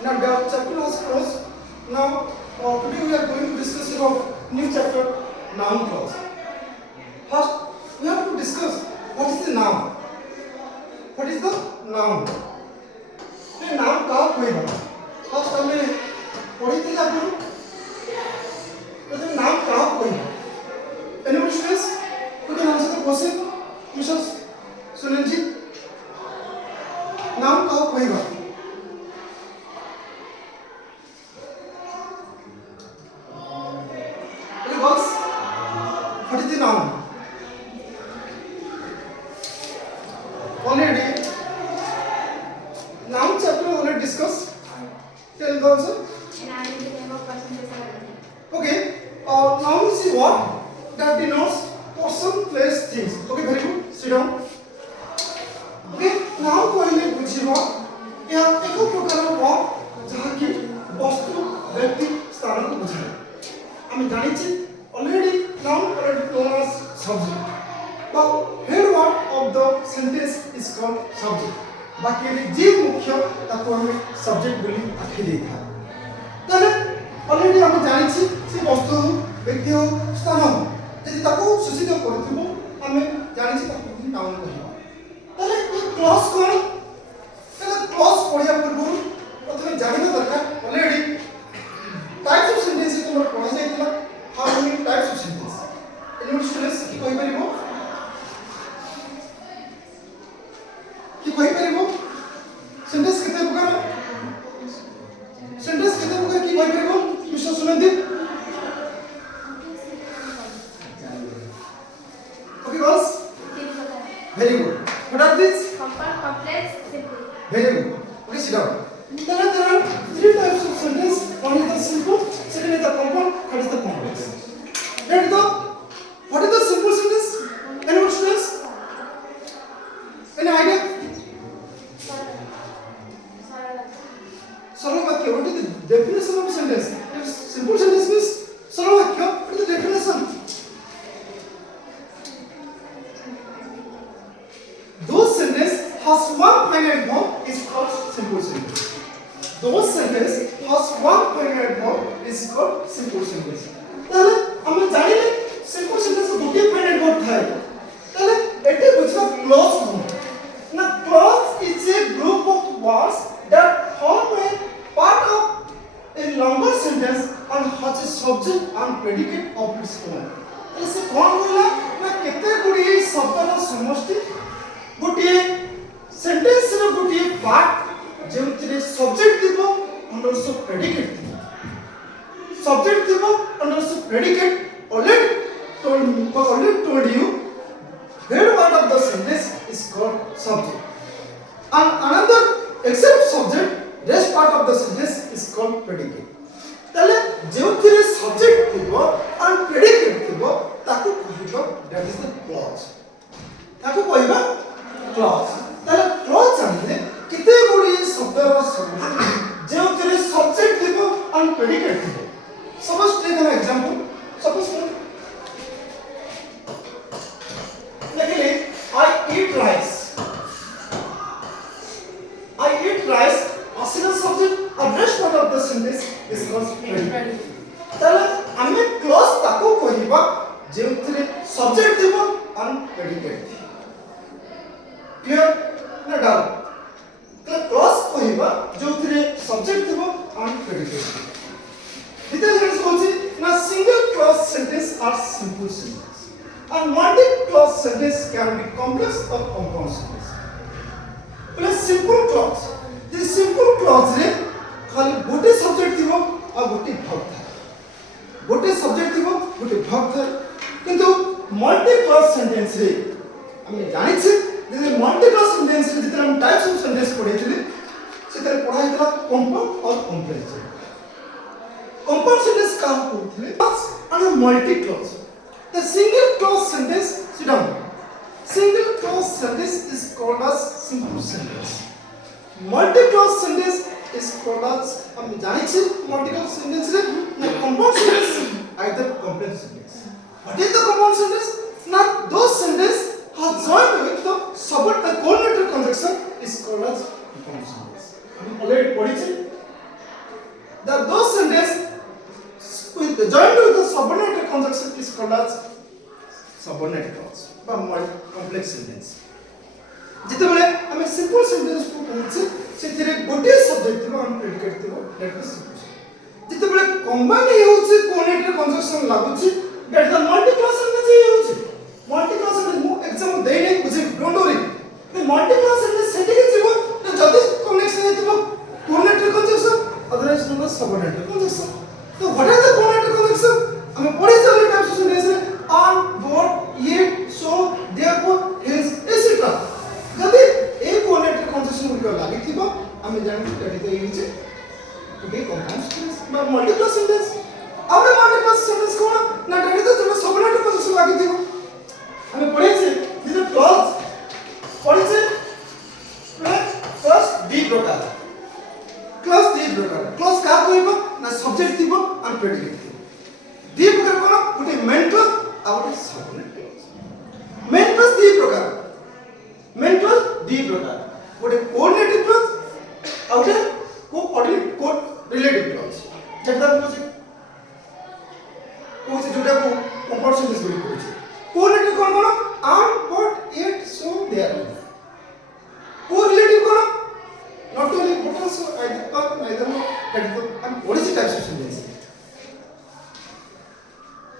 Now the chapter was closed. Now today we are going to discuss about new chapter, noun clause. First we have to discuss what is the noun. What is the noun? The noun का कोई ना. First हमें पढ़ी थी आपको. तो the noun का कोई ना. Anyone stress? Who can answer the question? Mr. Sunilji. Noun का कोई ना. What is the noun? Already, noun chapter already discussed. Tell the answer. Okay. Noun is what that denotes person, place, things. Okay, very good. Sit down. Okay. Noun को इन्हें बुझिवा यह एक प्रकार का जहाँ की वस्तु, व्यक्ति, स्थान को बुझाए. हमें जानी चाहिए. Already noun already known as subject. But head word of the sentence is called subject. बाकी ये जी मुख्य ताको हमें subject बोली आखे देखा. तले already हमें जानी छी से वस्तु व्यक्ति हो स्थान हो यदि ताको सूचित करथिबो हमें जानी छी ताको noun कहिबा. तले ये clause कोन तले clause पढिया पूर्व प्रथमे जानिबा दरकार already types of sentence को पढा जायतिला. How many types of sentence? Anyone students की कोई परिबो? कि कोई परिबो? Sentence कितने प्रकार? Sentence कितने प्रकार की कोई परिबो? Mr. Sunandip? Okay, girls? Very good. What are these? Complex, simple. Very good. Okay, sit down. There are three types of sentence. One is the simple, second is the compound, third is the complex. What is the simple sentence? Anyone students? Any idea? Sarala vakya. What is the definition of sentence? If simple sentence means sarala vakya, what is the definition? Those sentence has one finite form is called simple sentence. Those sentence has one finite form is called simple sentence. ताले हमें जानिले simple sentence को गोटे finite form था. ताले एटे बुझना clause को. ना clause is a group of words that form a part of a longer sentence and has a subject and predicate of its own. ताले से कौन बोला ना कितने गुड़िए शब्द ना समझते गोटे sentence ना गोटे part जेमतिरे subject दिबो and also predicate दिबो. Subject दिबो and also predicate. Already told you head word of the sentence is called subject. And another except subject rest part of the sentence is called predicate. ताले जेमतिरे subject दिबो and predicate दिबो ताकू कहिबो that is the clause. ताकू कहिबो clause. ताले clause जानले कितने गुड़िए शब्द और शब्द जेमतिरे subject दिबो and predicate दिबो. Suppose take an example. Suppose I eat rice. I eat rice. A single subject. A rest part of the sentence is called predicate. ताले हमें clause ताको कहिबा जेमतिरे subject दिबो and predicate. Clear? ना doubt. ताले clause कहिबा जेमतिरे subject दिबो and predicate. Detail sentence कौन ना single clause sentence are simple sentence. And multi-clause sentence can be complex or compound sentence. Plus simple clause. This simple clause रे खाली गोटे subject दिबो और गोटे verb था. गोटे subject दिबो गोटे verb था. किंतु multi-clause sentence रे हमें जानी छे जे multi-clause sentence रे जितने हम types of sentence पढ़े थे सेतरे पढ़ा हितला compound और complex. Compound sentence कहाँ पढ़ते हैं? and a multi-clause. The single clause sentence, sit down. Single clause sentence is called as simple sentence. Multi-clause sentence is called as हम जाने छे multi-clause sentence रे ना compound sentence either complex sentence. What is the compound sentence? Now those sentence are joined with the subject the coordinator conjunction is called as compound sentence. हम already पढ़ी छे joined with the subordinate conjunction is called as subordinate clause বা complex sentence যেତେବେଳେ আমি simple sentence को পড়ছি ସେଥିରେ ଗୋଟିଏ subject ଥିବ and predicate ଥିବ that is simple ଯେତେବେଳେ combine ହେଉଛି coordinate conjunction ଲାଗୁଛି that is the multi clause sentence ହେଉଛି multi clause sentence ମୁଁ exam ଦେଇ ନାହିଁ ବୁଝି don't worry the multi clause sentence ସେଠିକି ଯିବ ଯଦି connection ହେଇଥିବ coordinate conjunction otherwise known as subordinate conjunction so what are the coordinate conjunction ଆମେ ପଢି ସାରିଲେ types of sentence on board yet so therefore hence etc ଯଦି এই coordinate conjunction গুলো ଲାଗିଥିବ ଆମେ ଜାଣିଛୁ ଏଠି ତ ହେଇଛି okay compound sentence বা multi clause sentence ଆଉ multi clause sentence କୋଣ ନା ଏଠି ତ ଯୋଉ subordinate conjunction ଲାଗିଥିବ ଆମେ ପଢିଛେ ଯେ clause पढ़िसे क्लास डी प्रकार क्लास का कहबो ना सब्जेक्ट थिबो और प्रेडिकेट थिबो डी प्रकार कोन गुटे मेन क्लास आ गुटे subordinate class main class D प्रकार गुटे कोऑर्डिनेटिव क्लास आ गुटे कोऑर्डिनेट को रिलेटिव क्लास जेटा कोसे जोटा को कंपाउंड सेंटेंस बोली कोसे coordinative cone cone on but yet so there correlative kono not only but also either or neither no that is and what is the types of sentence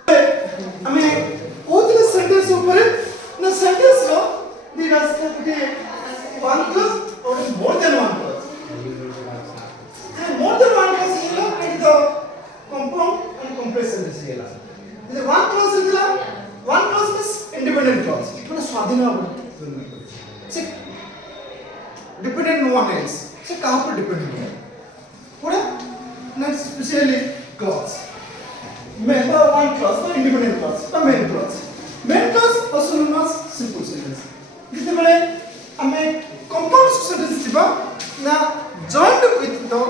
I mean all the sentence upare na sentence lo the rasta kute one clause or more than one clause and more than one clause ila it is the compound and complex sentence ila the one clause ila one clause is independent clause মানে স্বাধীন হবে সে dependent no one else সে কার উপর dependent হয় পুরো না specially clause main বা one clause বা independent clause বা main clause also known as simple sentence যেତେବେଳେ ଆମେ compound sentence ଯିବା ନା joined with the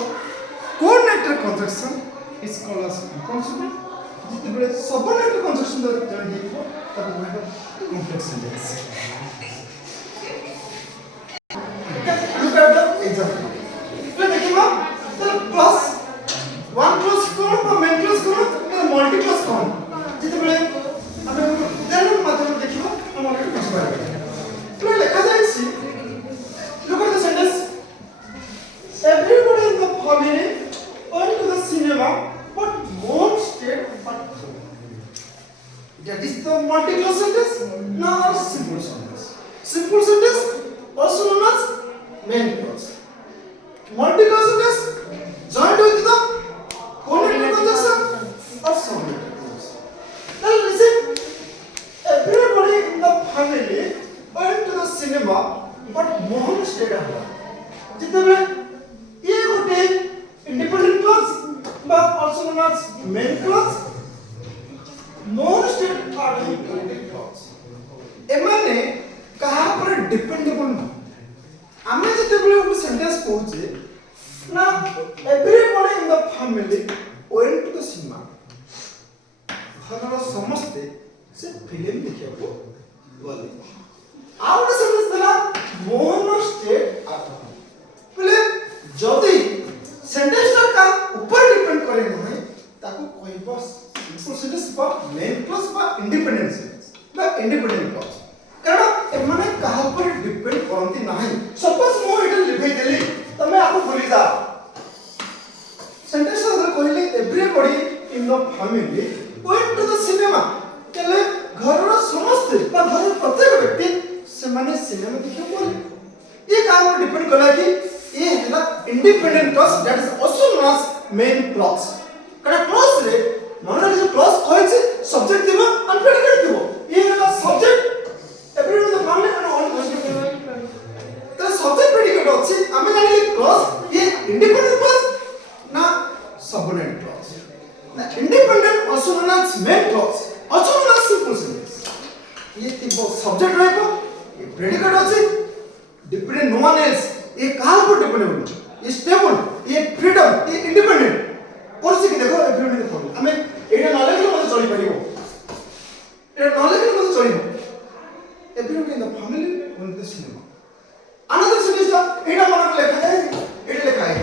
coordinated conjunction is called as compound sentence যেতেବେଳେ subordinate conjunction দ্বারা join ହେଇଥିବ ତାକୁ କୁହାଯିବ complex sentence look at the example એટલે ଦେଖିବା ତାର plus one plus કોણ বা main plus કોણ বা multi plus કોણ ଯେତେବେଳେ ଆମେ ଉଦାହରଣ ମାଧ୍ୟମରେ ଦେଖିବା ଆମର ଏଠି ବୁଝିପାରିବା એટલે ଲେଖା ଯାଇଛି look at the sentence everybody in the family went to the cinema but mom stayed at home that is the multi clause sentence now simple sentence also known as main clause multi clause sentence joined with the coordinated conjunction or subordinate clause now listen everybody in the family went to the cinema but mom stayed at home ଯେତେବେଳେ ये गोटे independent clause but also known as main clause non state are independent clause एमाने कहा पर dependable न आमे जेतेबेले एक sentence पहुचे ना everybody in the family went to the cinema घरर समस्ते से फिल्म देखिया को गले आउट सेंटेंस देला मोहन स्टेट आत पहले जदी सेंटेंस का ऊपर डिपेंड करे नहीं ताको कोई बस सिंपल सेंटेंस बा मेन क्लॉज बा इंडिपेंडेंट सेंटेंस बा इंडिपेंडेंट क्लॉज कारण एमाने कहा पर डिपेंड करंती नाही सपोज मो इट लिखै देली तमे आपको भूली जा सेंटेंस अगर कहले everybody in the family went to the cinema केले घरर समस्त बा घरर प्रत्येक व्यक्ति से माने सिनेमा देखियो बोले ये कहा पर डिपेंड करला कि ये है independent clause that is also known as main clause कारण क्लॉज रे मन जो क्लॉज कहै सब्जेक्ट दिबो और प्रेडिकेट दिबो ये है subject everyone in the family and all the subject predicate ଅଛି ଆମେ ଜାଣିଲେ clause ये independent clause ना subordinate clause ना independent also known as main clause also known as simple sentence ये tipo subject रहबो ये predicate ଅଛି dependent no one else ये कहां पर dependent ये stable ये freedom ये independent कोर्स की देखो everyone in the family हमें एटा नॉलेज रे मते चली परिबो एटा नॉलेज रे मते चलिबो everyone in the family went to the cinema another sentence था एटा मन लेखा है एटा लिखा है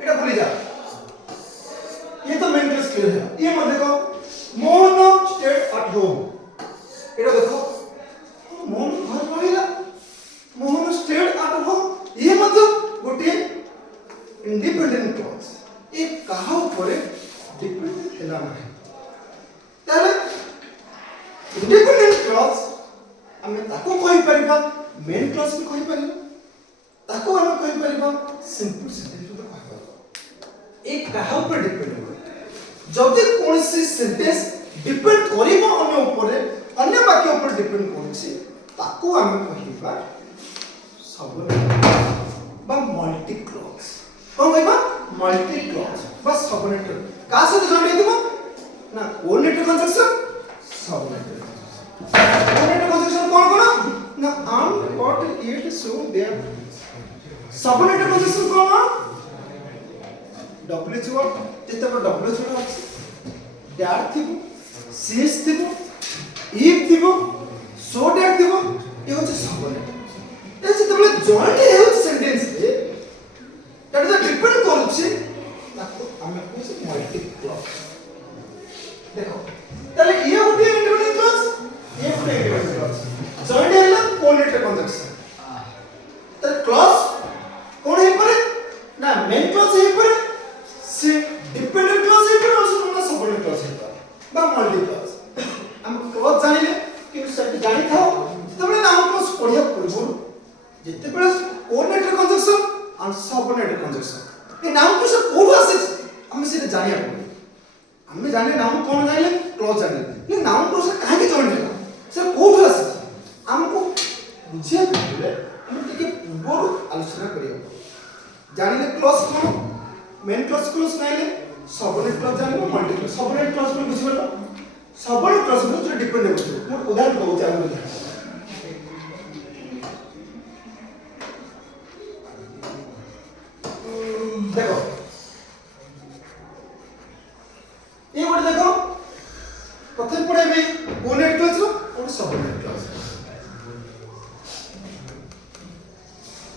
एटा भूल जा ये तो मेन ताको कहि परिबा मेन क्लॉज भी कहि परिबा ताको हम कहि परिबा सिंपल सेंटेंस तो कहि परिबा एक कहा ऊपर डिपेंड हो जदि कोनसी सेंटेंस डिपेंड करिबो अन्य ऊपर अन्य वाक्य ऊपर डिपेंड करछि ताको हम कहिबा सबनेट बा मल्टी क्लॉज कोन कहिबा मल्टी क्लॉज बा सबनेट का से जोड़ दिबो ना coordinator conjunction subordinate subordinate conjunction कोन ना आम what it so there subordinate conjunction कोन डब्ल्यू च जेते पर डब्ल्यू च अछि दैट थिबो सीएस थिबो इफ थिबो सो दैट थिबो ए होचे सबनेट ए जेते बले जॉइंट हे सेंटेंस रे दैट इज डिपेंड करूछि ताको हम कोसे मल्टी क्लॉज देखो ताले ये होती है इंडिपेंडेंट क्लॉज ये होती है इंडिपेंडेंट क्लॉज जॉइंट है ना कोऑर्डिनेटर कंजक्शन तो क्लॉज कौन है पर ना मेन क्लॉज है पर से डिपेंडेंट क्लॉज है पर also ना सबऑर्डिनेट क्लॉज है पर बा मल्टी क्लॉज हम क्लॉज जानिले कि सब जानि थाओ तबले नाम क्लॉज पढिया पूर्व जते पर कोऑर्डिनेटर कंजक्शन और सबऑर्डिनेटर कंजक्शन ए नाम को सब कोड आसे हम से जानिया पड़े हमें जाने नाम कौन जाने क्लॉज जाने ये नाम को सर काहे के जॉइन है सर कोड आसे हमको बुझिया पड़े हम टिके पूर्व आलोचना करियो जानिले क्लॉज कौन मेन क्लॉज नाइले सबऑर्डिनेट क्लॉज जानिले मल्टी क्लॉज सबऑर्डिनेट क्लॉज में बुझि परलो सबऑर्डिनेट क्लॉज में जो डिपेंड है मैं उदाहरण कहू चाहूँ देखो ये बोल देखो प्रथम पढ़े भी कोऑर्डिनेट क्लॉज और subordinate clause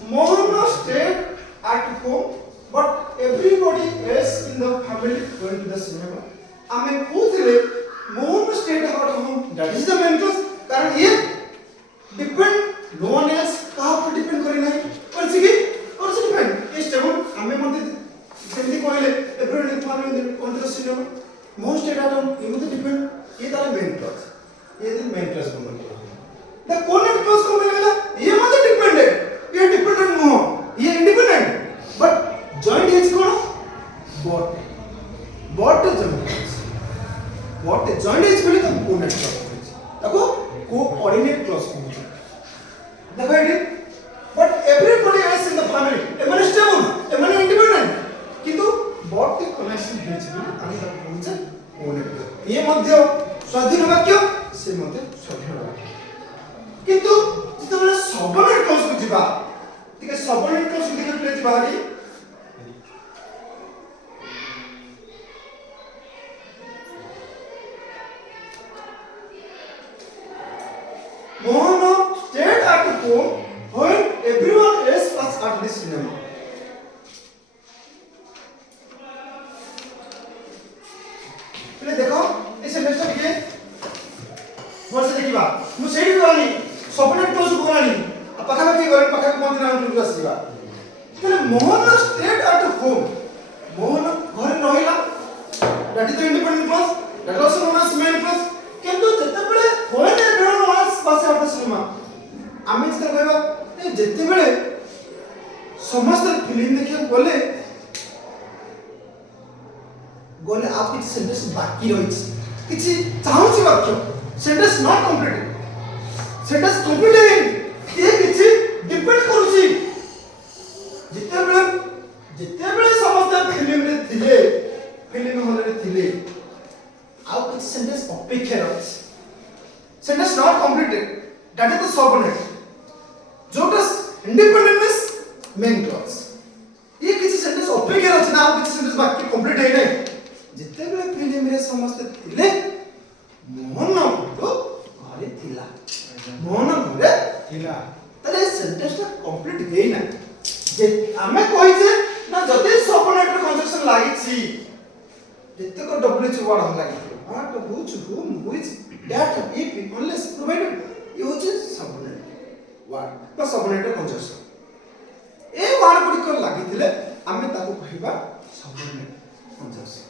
Mohan stayed at home but everybody else in the family went to the cinema आमे पूछले Mohan stayed at home that is the main clause कारण ये डिपेंड नो वन एल्स कहाँ पर depend करी नहीं और सिकी और से डिपेंड ये स्टेटमेंट आमे मते सेमती कहले everybody in the family went to the cinema Mohan stayed at home ये मते डिपेंड ये तारा मेन क्लॉज ये मेन क्लॉज बन गया द कोऑर्डिनेट क्लॉज को मिलेगा ये मते डिपेंड है ये डिपेंडेंट नो ये इंडिपेंडेंट बट जॉइंट इज कौन बॉट जॉइंट इज बोले तो कोऑर्डिनेट क्लॉज ताको कोऑर्डिनेट क्लॉज को देखो एडी but everybody else in the family एमन स्टेबल एमन इंडिपेंडेंट किंतु बॉट के कनेक्शन है बोले आनी ताको पहुंचे कोऑर्डिनेट ये मध्य स्वाधीन वाक्य से मध्य स्वाधीन वाक्य किंतु जितने सबऑर्डिनेट क्लॉज को जिबा ठीक है सबऑर्डिनेट क्लॉज को देखि प्ले जिबा हरी Mohan stayed at home when everyone else was at the cinema पहले देखो इस सेमेस्टर के वर्ष देखिबा मु सेही करनी सबऑर्डिनेट क्लॉज को करनी पाखा पाखी गरे पाखा कोन नाम टू आसीबा तले Mohan stayed at home Mohan घर रहिला that is the independent clause that also known as main clause किंतु जते बेले when everyone was pass out the cinema आमे जते कहबा ए जते बेले समस्त फिल्म देखिया गले गले आप किछ सेंटेंस बाकी रहिछ किछ चाहूची वाक्य sentence not completed sentence complete है ये किछि डिपेंड करूची जिते बेले समस्त फिल्म रे थिले फिल्म हॉल रे थिले आउ किछ सेंटेंस अपेक्षा रहिछ sentence not completed that is the subordinate जोटा इंडिपेंडेंट मींस मेन क्लॉज ये किछ सेंटेंस अपेक्षा रहिछ ना आउ किछ सेंटेंस बाकी कंप्लीट है नहीं जिते बेले फिल्म रे समस्त थिले मोहन तो घरे थिला मोहन घरे थिला तले सेंटेंस ता कंप्लीट हेई ना जे आमे कहिसे ना जदि सबऑर्डिनेट कंजक्शन लागि छी जते को डब्ल्यू च वर्ड हम लागि आ तो which whom which that if unless provided ये होचे सबऑर्डिनेट वर्ड बा सबऑर्डिनेट कंजक्शन ए वर्ड गुडी को लागि थिले आमे ताको कहिबा सबऑर्डिनेट कंजक्शन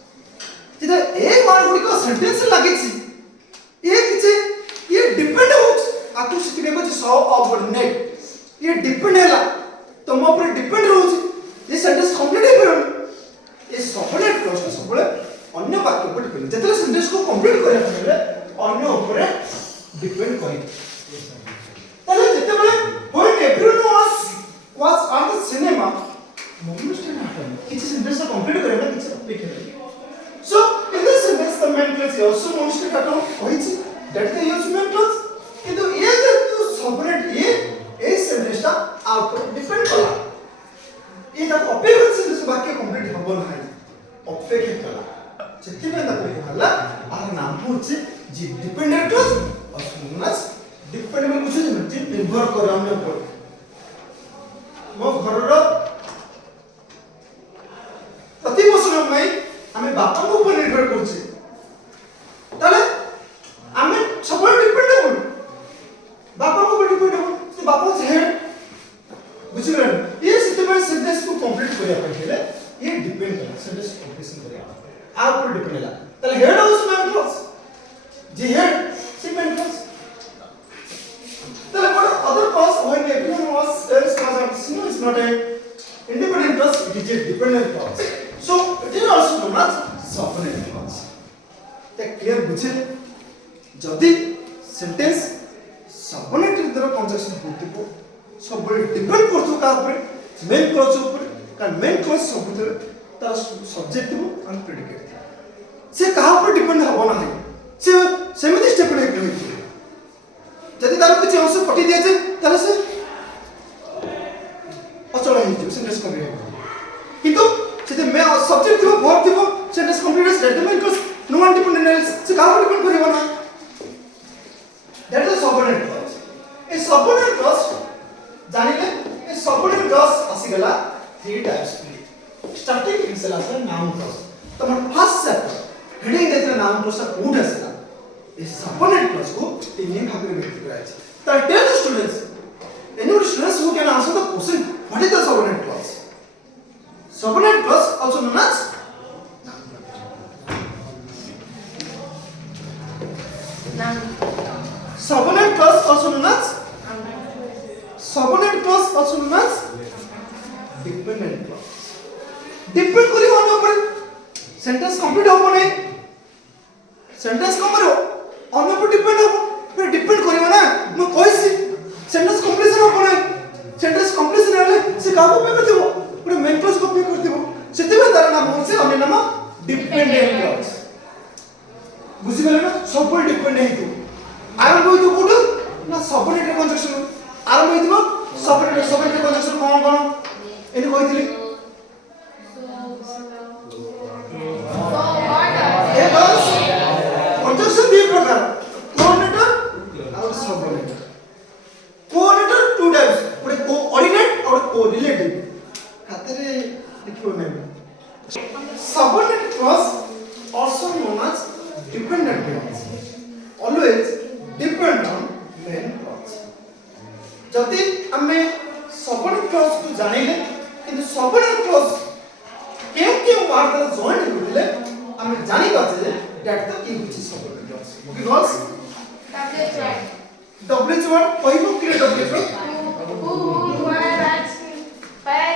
जेते ए वर्ड गुडी को सेंटेंस लागि छी ये किछे ये डिपेंड होच आकु सिटी में subordinate ये डिपेंड हैला तुम ऊपर डिपेंड रहउची ये सेंटेंस कंप्लीट हे परन ये सबऑर्डिनेट क्लॉज को सबले अन्य वाक्य पर डिपेंड जेतले सेंटेंस को कंप्लीट करे पड़ले अन्य ऊपर डिपेंड करी तले जेतेबेले when everyone was on the cinema moments ने हाटन किछि सेंटेंस को कंप्लीट करे ना किछि अपेक्षा so in this sentence the main clause also wants to cut off होइछि that the use main clause किंतु ये जो सबऑर्डिनेट ये ए सेंटेंस ता आउट डिपेंड कला ये ता अपेक्षा सेंटेंस वाक्य कंप्लीट हबो नाही अपेक्षा कला जेतिबे ता कहला आर नाम होछि जी डिपेंडेंट क्लॉज और सुननास डिपेंडेबल बुझे जे निर्भर करे हम ऊपर मो घरर प्रति पोषण में हमें बापा को ऊपर निर्भर करछे ताले हमें सब डिपेंडेबल बापा को ऊपर डिपेंडेबल तो बापा से हेड बुझिले ये सिस्टम सेंटेंस को कंप्लीट करिया पड़ले ये डिपेंड करे सेंटेंस कंप्लीशन करिया आप पर डिपेंड है ताले हेड हाउस में क्लॉज जी हेड सिमेंट क्लॉज ताले पर other clause when everyone was else clause of single is not a independent clause it is a dependent clause so it is also known as subordinate clause ते clear बुझे जदी sentence subordinate इधर conjunction होतिबो सब depend करतो का ऊपर main clause ऊपर का मेन क्लॉज सब तार सब्जेक्टिव एंड प्रेडिकेट से कहा ऊपर डिपेंड हबो नाही से सेमिति स्टेप ने कहै जदी तार किछ अंश कटि दिया जे ताले से अचल हे जे सेंटेंस कंप्लीट किंतु से मे सब्जेक्ट थिबो वर्ब थिबो sentence complete is main clause no one dependent else से कहा डिपेंड करिवो ना दैट इज सबऑर्डिनेट क्लॉज ए सबऑर्डिनेट क्लॉज जानिले ए सबऑर्डिनेट क्लॉज आसी गला थ्री टाइप्स स्टार्टिंग इनसेला से नाउन क्लॉज तमर फर्स्ट चैप्टर हेडिंग देते नाउन क्लॉज का कोड आसेला ए सबऑर्डिनेट क्लॉज को तीन भाग में व्यक्त कराया है तर tell the students any students who can answer the question what is the subordinate clause subordinate clause also known as subordinate clause also known as subordinate clause also known as dependent clause depend करी होने पर sentence complete हो नहीं sentence कम करो अन्य पर depend हो फिर डिपेंड करियो ना न कोइसी सेंटेंस कंप्लीशन हो पड़े सेंटेंस कंप्लीशन हेले से काबू पे करथिबो पुरा मेन क्लॉज कॉपी करथिबो सेतिबे तार नाम होसे अन्य नाम डिपेंडेंट क्लॉज बुझि गेले ना सब पर डिपेंड हेतु आरंभ होइतो कोठु ना सबऑर्डिनेट कंजक्शन आरंभ होइतो सबऑर्डिनेट कंजक्शन कोन कोन एनी कहितली ए बस कंजक्शन दी प्रकार कोऑर्डिनेटर और सबऑर्डिनेटर कोऑर्डिनेटर टू टाइप्स ଗୋଟେ कोऑर्डिनेट और कोरिलेटिव हातरे लिखियो नै subordinate clause also known as dependent clause always depend on main clause जति हमें सबऑर्डिनेट क्लॉज को जानिले किंतु सबऑर्डिनेट क्लॉज केउ वर्ड द्वारा जॉइंट होले हमें जानि पाछे that the key which is subordinate clause because WH word पहिलो के WH word who where by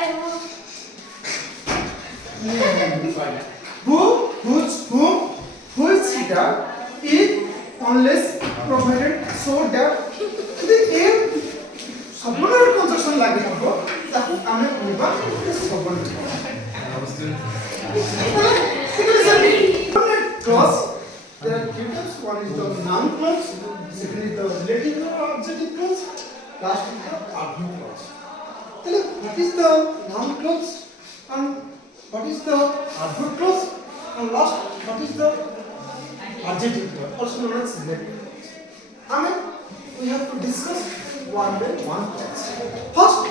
who whose whom which that if unless provided so that the aim subordinate conjunction लागि हबो ताकू आमे कहबा subordinate clause there are two types one is the noun clause second is the relative or adjective clause last is the adverb clause tell what is the noun clause and what is the adverb clause and last what is the adjective clause also known as relative clause amen we have to discuss one by one clause first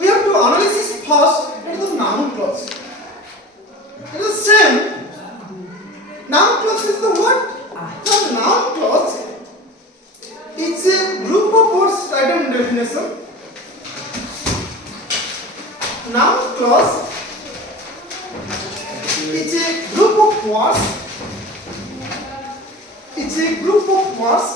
we have to analyze first what is the noun clause it is same noun clause is the what the noun clause is a group of words written in definition noun clause is a group of words it's a group of words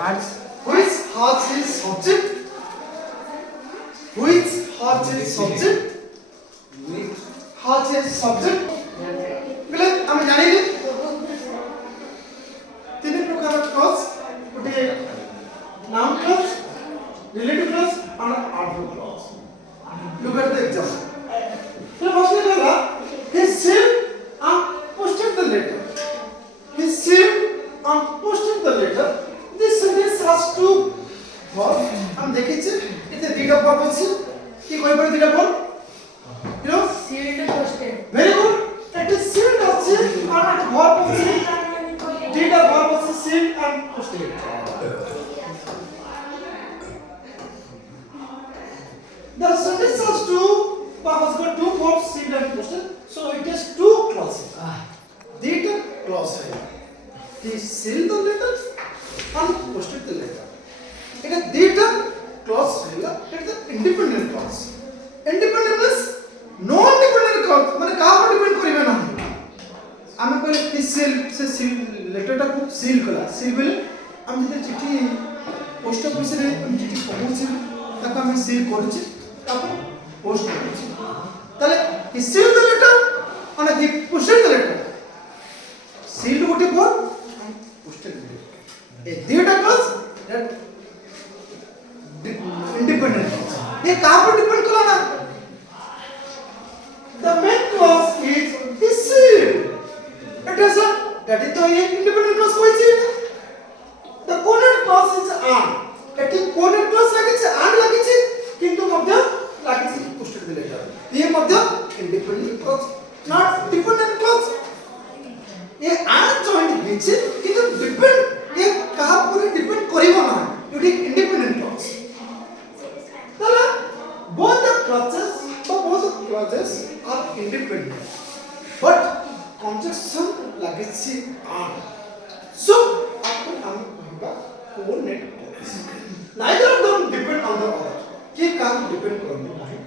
Words. Which has its subject? Which has its subject? Has its subject? बोले हम जानेंगे तीन प्रकार का clause उठे noun clause relative clause और article clause look at the example तो first ने कहा he saved and posted the letter he saved and posted the letter this sentence has two verbs हम देखेंगे इतने दीटा verb আছে কি কয় পরে দীটা verb you know Sealed posted. very good it is sealed আছে and verb আছে data verb আছে sealed and posted the sentence has two has got two verbs sealed and posted so it has two clauses data clause है he sealed the letter and posted the letter it is data clause है it is independent clause independent means non dependent clause माने कहाँ पर depend करिबे ना आमे पहले seal से seal letter टा को सील कला सील बेले हम जते चिट्ठी पोस्ट ऑफिस रे हम चिट्ठी पहुंची ताका हम सील करछि तापर पोस्ट करछि ताले he sealed the letter and he posted the letter sealed गोटे बोल posted the letter A data clause that independent clause ये कहाँ पर डिपेंड कला ना the main clause is sealed it is a that is the independent clause कोई चीज the coordinate clause is and it is coordinate clause लागे छे and लागे छे किंतु मध्य लागे छे posted the letter ये मध्य independent clause not dependent clause ये and joint ହେଇছে किंतु depend ये कहाँ पर डिपेंड करिवो ना it is independent clause ताला both the clauses are independent but conjunction लागे छे and so अपन हम कहबा coordinate clause neither of them depend on the other के काम depend करने नहीं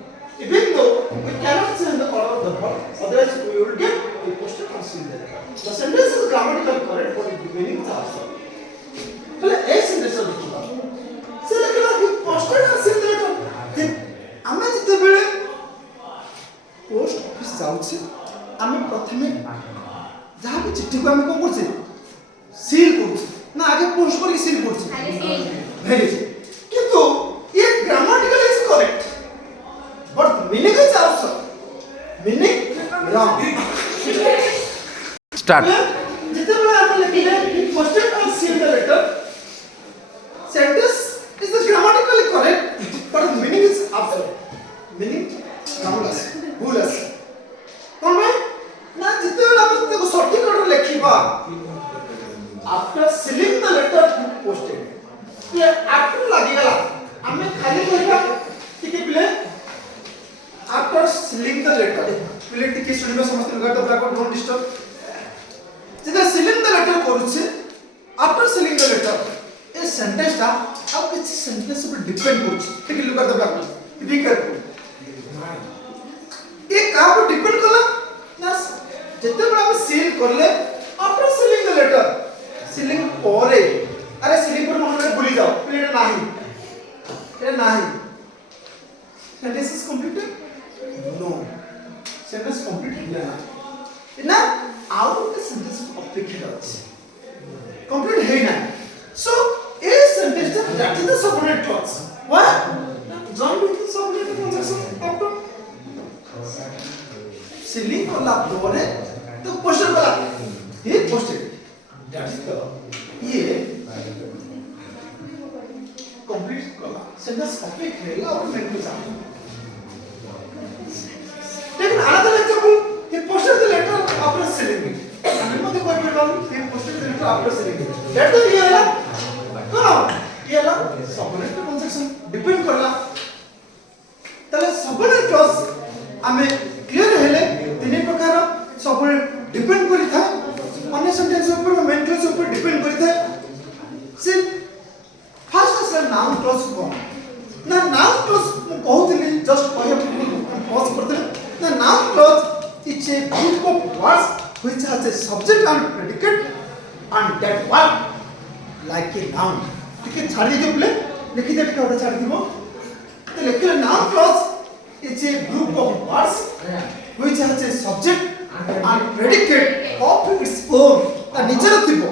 even though we cannot change the order of the verb otherwise we will get a posted and sealed letter the sentence is grammatically correct but the meaning is absurd पहले a sentence देखिबा से लगला कि posted and sealed letter ଆମେ ଯେତେବେଳେ post office ଯାଉଛେ ଆମେ ପ୍ରଥମେ ଯାହା ବି ଚିଠିକୁ ଆମେ କଣ କରୁଛେ ସିଲ୍ କରୁଛେ ନା ଆଗେ ପୋଷ୍ଟ କରିକି ସିଲ୍ କରୁଛେ ଆଗେ seal. ଭେରି କିନ୍ତୁ ये grammatically is correct but meaning is also meaning wrong Start. जेतेବେଳେ ଆମେ ଲେଖିଲେ he posted and sealed the letter sentence is the grammatically correct but the meaning is absurd meaning wrongless foolish कौन भाई ना जेतेବେଳେ ଆମେ ତାକୁ ସଠିକ ଅର୍ଡର ଲେଖିବା after sealing the letter he posted ये after ଲାଗିଗଲା ଆମେ ଖାଲି କହିବା ଟିକେ ପିଲେ after sealing the letter ପିଲେ ଟିକେ ଶୁଣିବା ସମସ୍ତେ got the blackout don't disturb जेते sealing the letter କରୁଛे after sealing the letter a sentence ता अब किसी सेंटेंस पर डिपेंड କରୁଛି ଟିକେ look at the blackout be careful ये का पर डिपेंड कला ना जेतेବେଳେ ଆମେ seal करले after sealing the letter sealing ପରେ अरे sealing पर मन में भूली जाओ पिले नाही ये नहीं sentence is completed no sentence completed है ना आउट के सेंटेंस अपेक्षित है कंप्लीट है ना so a sentence that is the subordinate clause what join with the subordinate conjunction after sealing वाला बोले तो पोस्टर वाला ये पोस्टेड that is the ये कंप्लीट कला सेंटेंस अपेक्षित है और मैं कुछ लेकिन another example he posted the letter after sealing it and what the point about he posted the letter after sealing it that the ये वाला no ये वाला subordinate conjunction depend करला तले subordinate clause हमें क्लियर हेले तीन प्रकार सबordinate डिपेंड करी था अन्य सेंटेंस ऊपर मेन क्लॉज ऊपर डिपेंड करी था से फर्स्ट असल नाउन क्लॉज को ना नाउन क्लॉज कहउतली जस्ट पॉज करते ना noun clause it's a group of words which has a subject and predicate and that verb like a noun टिके छाड़ी दे प्ले लिखि दे टिके ओटा छाड़ी दिबो तो लिखले noun clause is a group of words which has a subject and predicate of its own ता निचर थिबो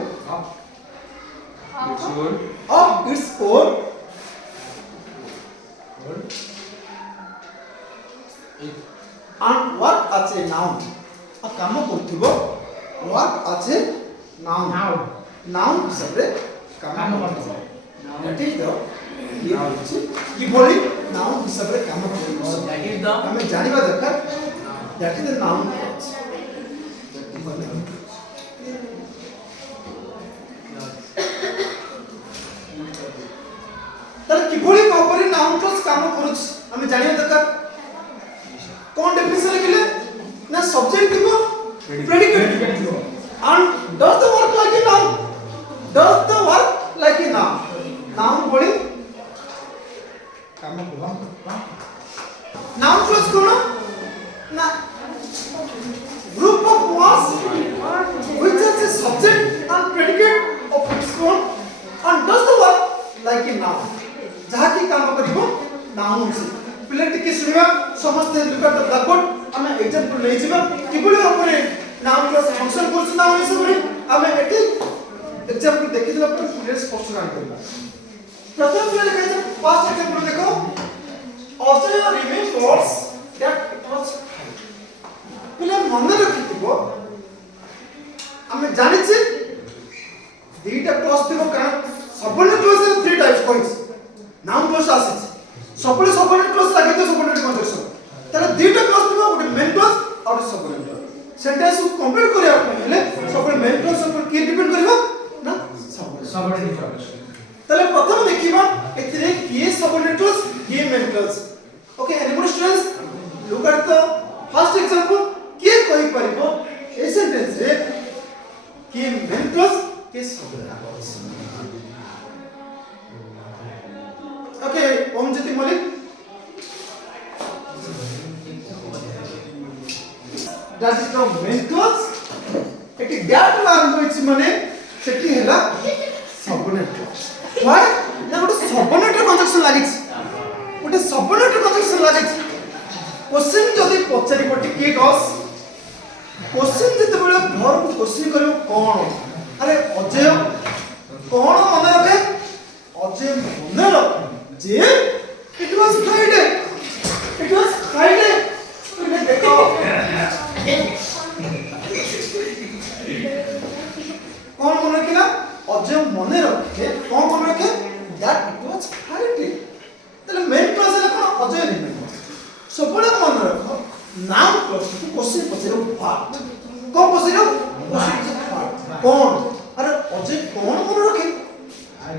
of its own and what as a noun a काम करथिबो what as a noun हिसाबरे काम करथिबो that is the ये होछि कि बोली noun हिसाबरे काम करथिबो that is the हमें जानिबा दरकार that is the noun तर किभଳି ଭାବରେ ନାଉନ୍ କ୍ଲଜ କାମ କରୁଛି ଆମେ ଜାଣିବା ଦରକାର कोन डेफिनेशन लिखले ना सब्जेक्ट ଥିବ प्रेडिकेट ଥିବ and does the work like a noun does the work like a noun ଭଳି କାମ କର नाउन क्लज कोन ना group of words which has a subject and predicate of its own and does the work like a noun जहा की काम करिवो noun से पिले टिके सुनिबा समस्त look at the black board हमें एग्जांपल ले जिबा किबुली ऊपर नाउन क्लॉज फंक्शन करछ नाउन हिसाबरे हमें एटी एग्जांपल देखि देला पर पूरे स्पष्ट जान करबा प्रथम पिले लिखा है फर्स्ट एग्जांपल देखो Ajay remembers that it was पिले मन रखिथिबो हमें जानि छी दीटा क्लॉज थिबो कारण सबने क्लॉज रे थ्री टाइप्स कोइस नाउन क्लॉज आसी सबले सबने क्लॉज लागे तो सबने कंजक्शन ताले दीटा क्लॉज थिबो गोटे मेन क्लॉज और सबने क्लॉज सेंटेंस को कंप्लीट करिया पहिले सबने मेन क्लॉज ऊपर की डिपेंड करबो ना सबने ताले प्रथम देखिबा एथिरे किए सबने क्लॉज किए main clause okay anybody students look at the first example किए कहि परिबो ए सेंटेंस रे किए मेन क्लॉज के सबने okay Om Jyoti Malik that is the main clause एटी दैट आरंभ होइछि माने सेठी हैला सबनेट क्लॉज व्हाई ना गोटे सबनेट कंजक्शन लागिछि गोटे सबनेट कंजक्शन लागिछि क्वेश्चन जदी पचारि पटी के डस क्वेश्चन जते बेले वर्ब क्वेश्चन करियो कोन अरे अजय कोन मन रखे अजय मन रखे जे it was Friday तुमने देखो कौन मन रखिला अजय मन रखे कौन मन रखे that it was Friday तले मेन क्लास है कौन अजय नहीं सबले मन रखो नाउन क्लास को क्वेश्चन पछरो व्हाट कौन पछरो क्वेश्चन कौन अरे अजय कौन मन रखे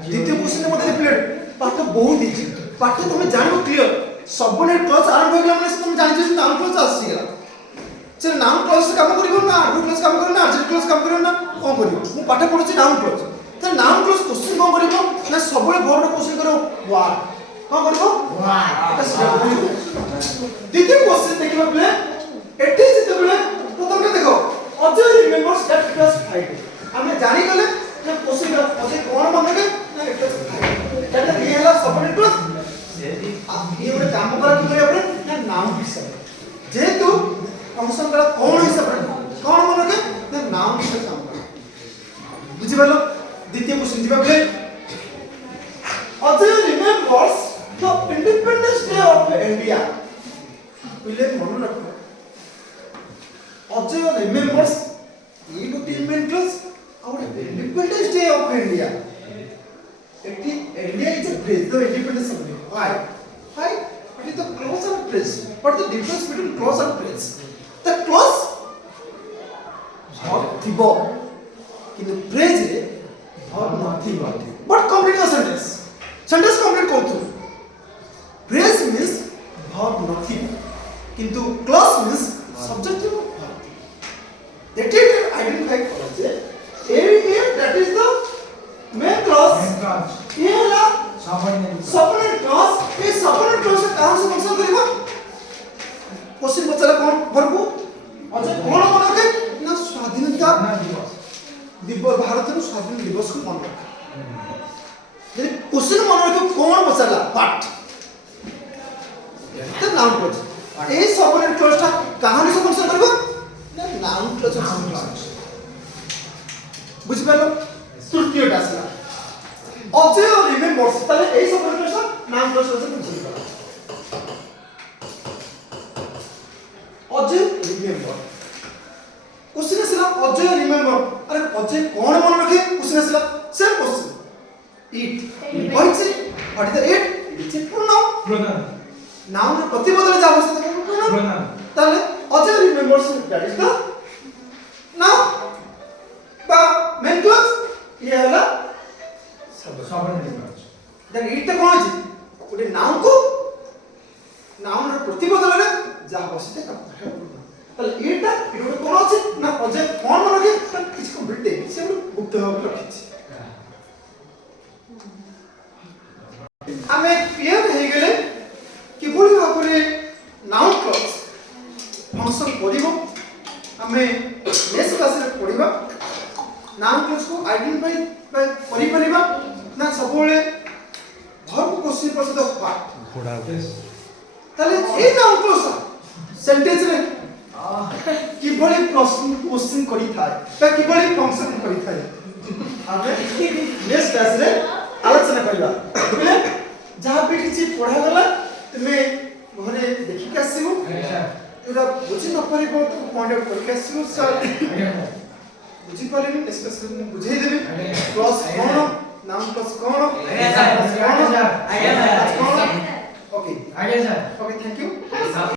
द्वितीय क्वेश्चन मते रिप्लेट पाठ बहुत इजी पाठ तुम जानो क्लियर सबनेट क्लॉज आरंभ होगला माने तुम जानि जे नाउन क्लॉज आसी गेला से नाउन क्लॉज से काम करिवो ना आर्टिकल क्लॉज काम करिवो ना एडजेक्टिव क्लॉज काम करिवो ना कोन करिवो मु पाठ पढुची नाउन क्लॉज त नाउन क्लॉज क्वेश्चन कोन करिवो ना सबले वर्ड क्वेश्चन करो व्हाट कोन करिवो व्हाट एटा से करिवो द्वितीय क्वेश्चन देखिबा प्ले एटी जिते बेले प्रथम के देखो Ajay remembers that it was Friday हमें जानि गले ना क्वेश्चन अजय कोन मन के ना it was Friday that is real subnet clause आप ये बड़े काम करा कि करे अपने ना नाउन हिसाब जेतु फंक्शन करा कौन हिसाब कौन मन के ना नाउन हिसाब काम करा बुझि पालो द्वितीय क्वेश्चन दिबा बले Ajay remembers the independence day of India पहिले मन रखो अजय रिमेंबर्स ये गोटे मेन क्लॉज और independence day of India India is a place, the independence of India. Why? Why? It is the clause and phrase. What the difference between clause and phrase? The clause verb thibo, কিন্তু phrase रे verb नथिबो. But complete the sentence. Sentence complete करथु. Phrase means verb नथिबो, কিন্তু clause means subject thibo. That is identify करजे. Here that is the main clause. ये ला subnet clause ये subnet clause से कहां से फंक्शन करेगा क्वेश्चन बचला कौन वर्ब अजय कौन मन रखे ना स्वाधीनता दिवस भारत रो स्वाधीन दिवस को मन रखे ଯଦି क्वेश्चन ମନେ ରଖିବ କଣ ପଚାରିଲା what ତ noun clause এই subordinate clause টা কাহানি সব ফংশন করব না noun clause বুঝি পারলো তৃতীয়টা আসলা অজয় রিমেম্বরস তাহলে এই subordinate clause noun clause এর ফংশন করে অজয় রিমেম্বর क्वेश्चन আসলা অজয় রিমেম্বর আরে অজয় কোন মনে রাখে क्वेश्चन আসলা same question eat what is it what is the eat it's a pronoun noun এর প্রতিবদলে যা অবস্থা থাকে pronoun তাহলে Ajay remembers that is the noun বা মেন ক্লজ ইয়ে হলা subordinate clause দেন ইটটা কোন আছে ওটা নাউন কো নাউন এর প্রতিবদলে যা অবস্থা থাকে তাহলে ইটটা এটা কোন আছে না অজয় কোন মনে রাখে কিছু বিটে সেগুলো গুপ্ত ভাবে রাখিছি আমি ক্লিয়ার হয়ে গেলে কিভাবে ভাবে নাউন ক্লজ ফংশন করিব আমি নেক্সট ক্লাসে পড়িবা নাউন ক্লজ को আইডেন্টিফাই করি পারিবা না सबले ভার্ব কোশ্চেন পছন্দ পার্ট ঘোড়া তাহলে এই নাউন ক্লজ সেন্টেন্স রে কিভাবে প্রশ্ন কোশ্চেন করি থাই বা কিভাবে ফংশন করি থাই আমি নেক্সট ক্লাসে আলোচনা করিবা বুঝলে যাহা भी কিছু পড়া গলা তুমি ঘরে দেখি কে আসিবো এটা বুঝি ন পারিব তো পয়েন্ট আউট করি আসিবো স্যার বুঝি পারিনি নেক্সট ক্লাসে ମୁଁ ବୁଝେଇ দেବି ক্লজ কোন নাউন ক্লজ কোন আগে স্যার ওকে আগে স্যার ওকে থ্যাংক ইউ